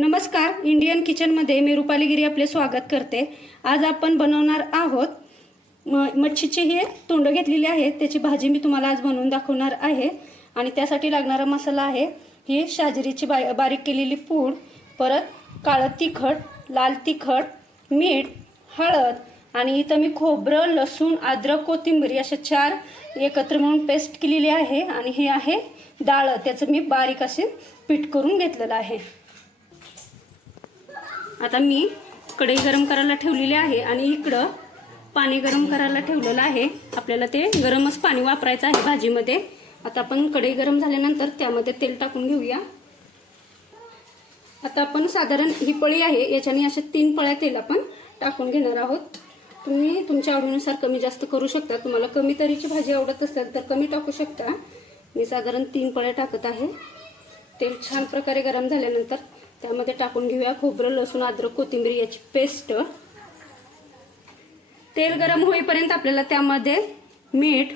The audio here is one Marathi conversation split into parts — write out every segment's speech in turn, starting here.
नमस्कार इंडियन किचनमध्ये मी रुपाली गिरी आपले स्वागत करते. आज आपण बनवणार आहोत म मच्छीचे हे तोंड घेतलेले आहेत त्याची भाजी मी तुम्हाला आज बनवून दाखवणार आहे. आणि त्यासाठी लागणारा मसाला आहे ही शाजरीची बा बारीक केलेली पूड परत काळं तिखट लाल तिखट मीठ हळद आणि इथं मी खोबरं लसूण अद्रक कोथिंबीर अशा चार एकत्र म्हणून पेस्ट केलेली आहे. आणि हे आहे डाळ. त्याचं मी बारीक असे पीठ करून घेतलेलं आहे. आता मी कढई गरम करायला ठेवलेली आहे आणि इकडं पाणी गरम करायला ठेवलेलं आहे. आपल्याला ते गरमच पाणी वापरायचं आहे भाजीमध्ये. आता आपण कढई गरम झाल्यानंतर त्यामध्ये तेल टाकून घेऊया. आता आपण साधारण ही पळी आहे याच्याने अशा तीन पळ्या तेल आपण टाकून घेणार आहोत. तुम्ही तुमच्या आवडीनुसार कमी जास्त करू शकता. तुम्हाला कमी तरीची भाजी आवडत असेल तर कमी टाकू शकता. मी साधारण तीन पळ्या टाकत आहे. तेल छान प्रकारे गरम झाल्यानंतर त्यामध्ये टाकून घेऊया खोबरं लसूण अद्रक कोथिंबीर याची पेस्ट. तेल गरम होईपर्यंत आपल्याला त्यामध्ये मीठ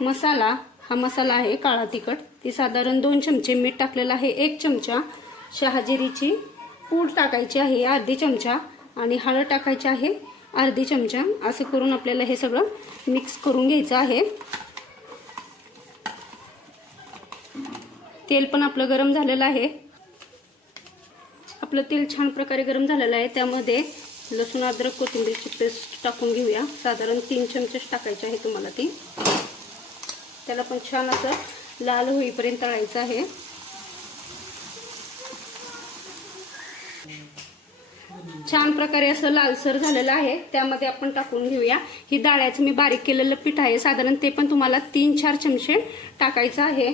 मसाला हा मसाला आहे काळा तिखट. ती साधारण दोन चमचे मीठ टाकलेलं आहे एक चमचा शहाजिरीची पूड टाकायची आहे अर्धी चमचा आणि हळद टाकायची आहे अर्धी चमचा. असं करून आपल्याला हे सगळं मिक्स करून घ्यायचं आहे. तेल पण आपलं गरम झालेलं आहे. आपलं तेल छान प्रकारे गरम झालेलं आहे. त्यामध्ये लसूण अद्रक कोथिंबीरची पेस्ट टाकून घेऊया. साधारण तीन चमचेच टाकायचे आहे तुम्हाला ती. त्याला पण छान असं लाल होईपर्यंत तळायचं आहे. छान प्रकारे असं लालसर झालेलं आहे. त्यामध्ये आपण टाकून घेऊया. ही डाळ्याचं मी बारीक केलेलं पीठ आहे. साधारण ते पण तुम्हाला तीन चार चमचे टाकायचं आहे.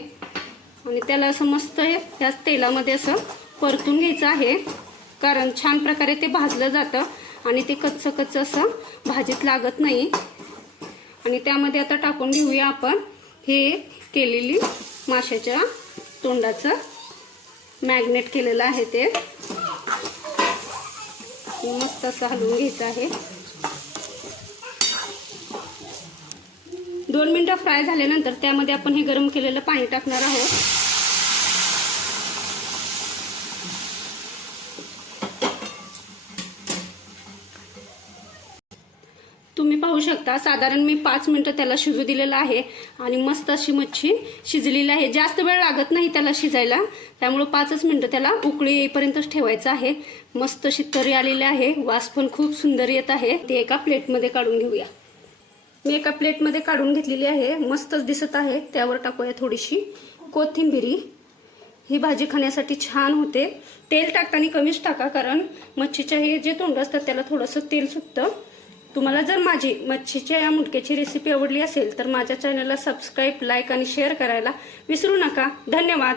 आणि त्याला असं मस्त त्या तेलामध्ये असं परतून घ्यायचं आहे. कारण छान प्रकारे ते भाजलं जातं आणि ते कच्चं कच्चं असं भाजीत लागत नाही. आणि त्यामध्ये आता टाकून घेऊया आपण हे केलेली माशाच्या तोंडाचं मॅग्नेट केलेलं आहे ते. मस्त असं हलवून घ्यायचं आहे. दोन मिनटं फ्राय झाल्यानंतर त्यामध्ये आपण हे गरम केलेलं पाणी टाकणार आहोत. तुम्ही पाहू शकता साधारण मी पाच मिनटं त्याला शिजू दिलेलं आहे आणि मस्त अशी मच्छी शिजलेली आहे. जास्त वेळ लागत नाही त्याला शिजायला त्यामुळं पाचच मिनटं त्याला उकळी येईपर्यंतच ठेवायचं आहे. मस्त अशी तरी आलेली आहे. वास पण खूप सुंदर येत आहे. ते एका प्लेटमध्ये काढून घेऊया. मी एका प्लेटमध्ये काढून घेतलेली आहे. मस्तच दिसत आहे. त्यावर टाकूया थोडीशी कोथिंबिरी. ही भाजी खाण्यासाठी छान होते. तेल टाकताना कमीच टाका कारण मच्छीच्या हे जे तोंड असतात त्याला थोडंसं तेल सुटतं. तुम्हाला जर माझी मच्छीच्या या मुटक्याची रेसिपी आवडली असेल तर माझ्या चॅनलला सबस्क्राईब लाईक आणि शेअर करायला विसरू नका. धन्यवाद.